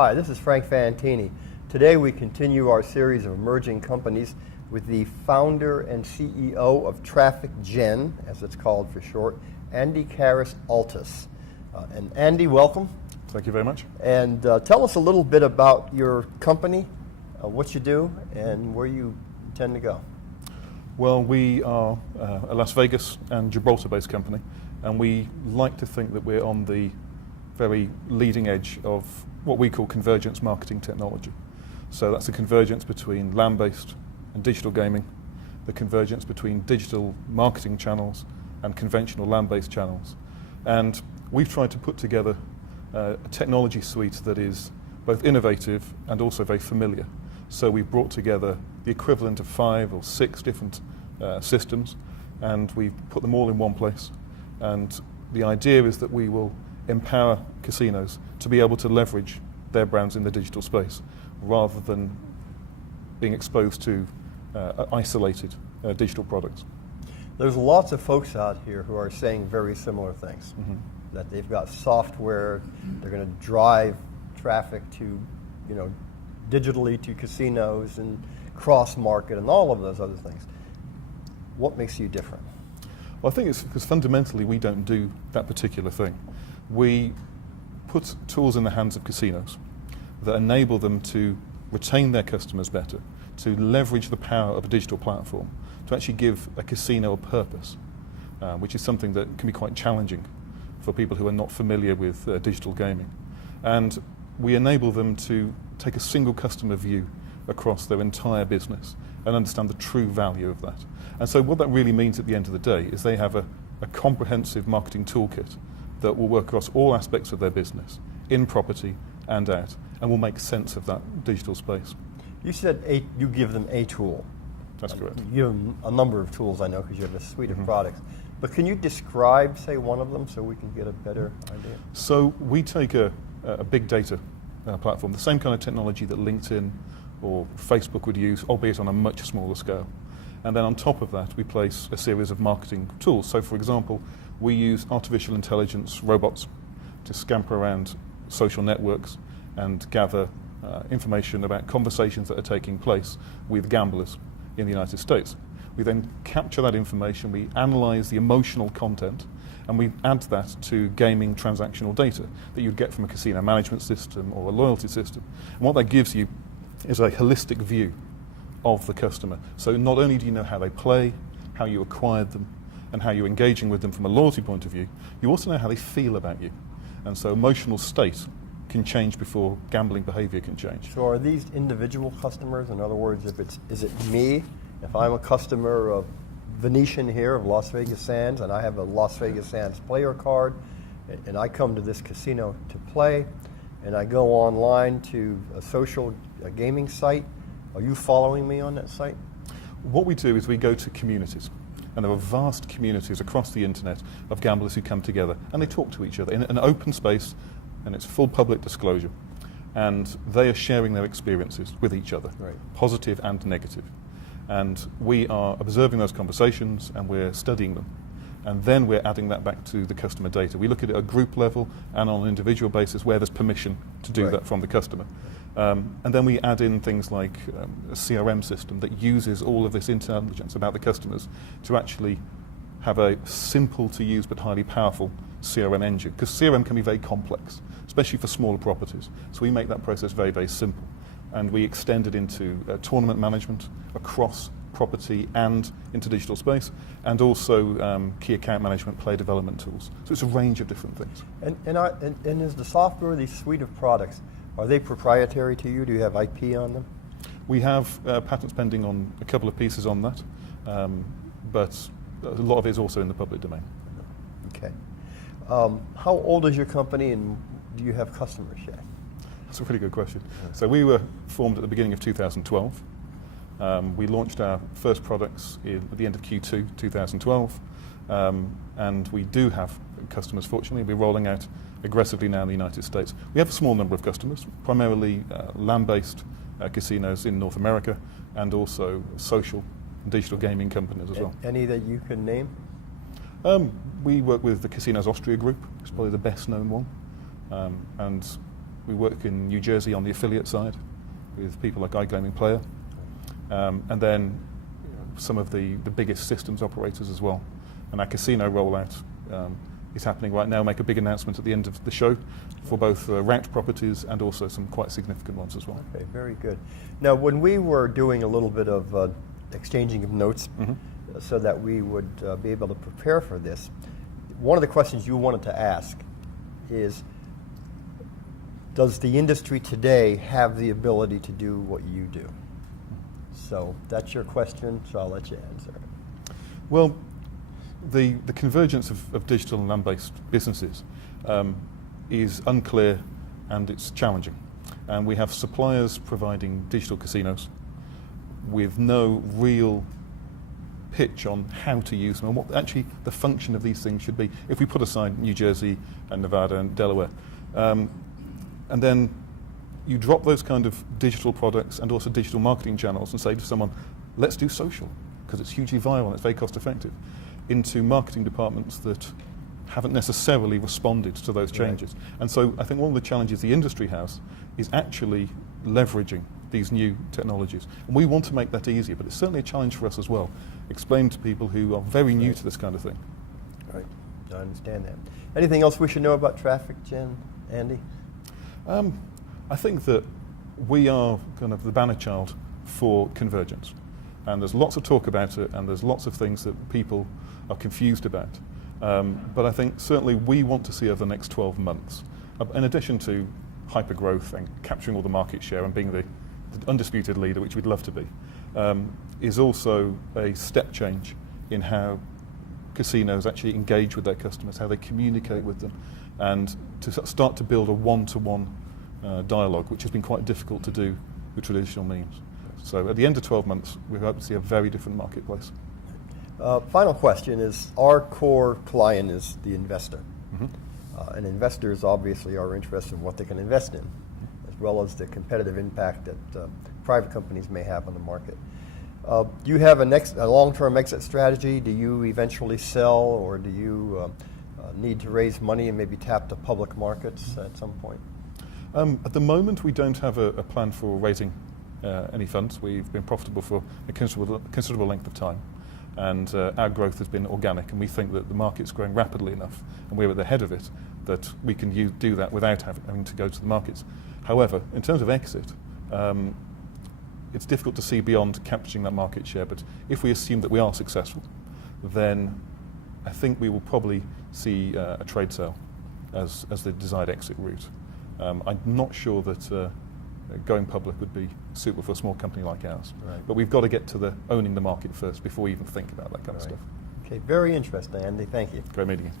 Hi, this is Frank Fantini. Today we continue our series of emerging companies with the founder and CEO of Traffic Gen, as it's called for short, Andy Caras Altas. And Andy, welcome. Thank you very much. And tell us a little bit about your company, what you do, and where you intend to go. Well, we are a Las Vegas and Gibraltar-based company, and we like to think that we're on the very leading edge of what we call convergence marketing technology. So that's the convergence between land-based and digital gaming, the convergence between digital marketing channels and conventional land-based channels. And we've tried to put together a technology suite that is both innovative and also very familiar. So we've brought together the equivalent of 5 or 6 different systems, and we've put them all in one place. And the idea is that we will empower casinos to be able to leverage their brands in the digital space rather than being exposed to isolated digital products. There's lots of folks out here who are saying very similar things. Mm-hmm. That they've got software, they're going to drive traffic to, digitally to casinos and cross-market and all of those other things. What makes you different? Well, I think it's because fundamentally we don't do that particular thing. We put tools in the hands of casinos that enable them to retain their customers better, to leverage the power of a digital platform, to actually give a casino a purpose, which is something that can be quite challenging for people who are not familiar with digital gaming. And we enable them to take a single customer view across their entire business and understand the true value of that. And so what that really means at the end of the day is they have a comprehensive marketing toolkit that will work across all aspects of their business, in property and out, and will make sense of that digital space. You said you give them a tool. That's correct. You give them a number of tools, I know, because you have a suite of products. But can you describe, say, one of them so we can get a better idea? So we take a big data platform, the same kind of technology that LinkedIn or Facebook would use, albeit on a much smaller scale. And then on top of that, we place a series of marketing tools. So for example, we use artificial intelligence robots to scamper around social networks and gather information about conversations that are taking place with gamblers in the United States. We then capture that information, we analyze the emotional content, and we add that to gaming transactional data that you'd get from a casino management system or a loyalty system. And what that gives you is a holistic view of the customer. So not only do you know how they play, how you acquired them, and how you're engaging with them from a loyalty point of view, you also know how they feel about you. And so emotional state can change before gambling behavior can change. So are these individual customers? In other words, is it me? If I'm a customer of Venetian here of Las Vegas Sands, and I have a Las Vegas Sands player card, and I come to this casino to play, and I go online to a social gaming site, are you following me on that site? What we do is we go to communities, and there are vast communities across the internet of gamblers who come together, and they talk to each other in an open space, and it's full public disclosure, and they are sharing their experiences with each other, right, positive and negative. And we are observing those conversations and we're studying them. And then we're adding that back to the customer data. We look at it at a group level and on an individual basis where there's permission to do that from the customer. And then we add in things like a CRM system that uses all of this intelligence about the customers to actually have a simple to use but highly powerful CRM engine. Because CRM can be very complex, especially for smaller properties. So we make that process very, very simple. And we extend it into tournament management across property and into digital space, and also key account management, player development tools. So it's a range of different things. And is the software, the suite of products, are they proprietary to you? Do you have IP on them? We have patents pending on a couple of pieces on that, but a lot of it is also in the public domain. Okay. How old is your company, and do you have customers yet? That's a really good question. So we were formed at the beginning of 2012. We launched our first products at the end of Q2 2012, and we do have customers, fortunately. We're rolling out aggressively now in the United States. We have a small number of customers, primarily land-based casinos in North America, and also social and digital gaming companies as well. Any that you can name? We work with the Casinos Austria Group, it's probably the best known one, and We work in New Jersey on the affiliate side with people like iGaming Player, and then some of the biggest systems operators as well. And our casino rollout is happening right now. Make a big announcement at the end of the show for both route properties and also some quite significant ones as well. Okay, very good. Now, when we were doing a little bit of exchanging of notes so that we would be able to prepare for this, one of the questions you wanted to ask is, does the industry today have the ability to do what you do? So that's your question, so I'll let you answer it. Well, the convergence of digital and land-based businesses is unclear and it's challenging. And we have suppliers providing digital casinos with no real pitch on how to use them and what actually the function of these things should be, if we put aside New Jersey and Nevada and Delaware. And then you drop those kind of digital products and also digital marketing channels and say to someone, let's do social, because it's hugely viral and it's very cost effective, into marketing departments that haven't necessarily responded to those changes. Right. And so I think one of the challenges the industry has is actually leveraging these new technologies. And we want to make that easier, but it's certainly a challenge for us as well. Explain to people who are very new to this kind of thing. Right, I understand that. Anything else we should know about traffic, Jen, Andy? I think that we are kind of the banner child for convergence. And there's lots of talk about it, and there's lots of things that people are confused about. But I think certainly we want to see over the next 12 months, in addition to hyper-growth and capturing all the market share and being the undisputed leader, which we'd love to be, is also a step change in how casinos actually engage with their customers, how they communicate with them, and to start to build a one-to-one dialogue, which has been quite difficult to do with traditional means. So at the end of 12 months, we hope to see a very different marketplace. Final question is, our core client is the investor. And investors obviously are interested in what they can invest in, as well as the competitive impact that private companies may have on the market. Do you have a long-term exit strategy? Do you eventually sell, or do you need to raise money and maybe tap the public markets at some point? At the moment, we don't have a plan for raising any funds. We've been profitable for a considerable length of time, and our growth has been organic, and we think that the market's growing rapidly enough, and we're at the head of it, that we can do that without having to go to the markets. However, in terms of exit, it's difficult to see beyond capturing that market share, but if we assume that we are successful, then I think we will probably see a trade sale as the desired exit route. I'm not sure that going public would be suitable for a small company like ours. Right. But we've got to get to owning the market first before we even think about that kind of stuff. Okay, very interesting, Andy. Thank you. Great meeting you.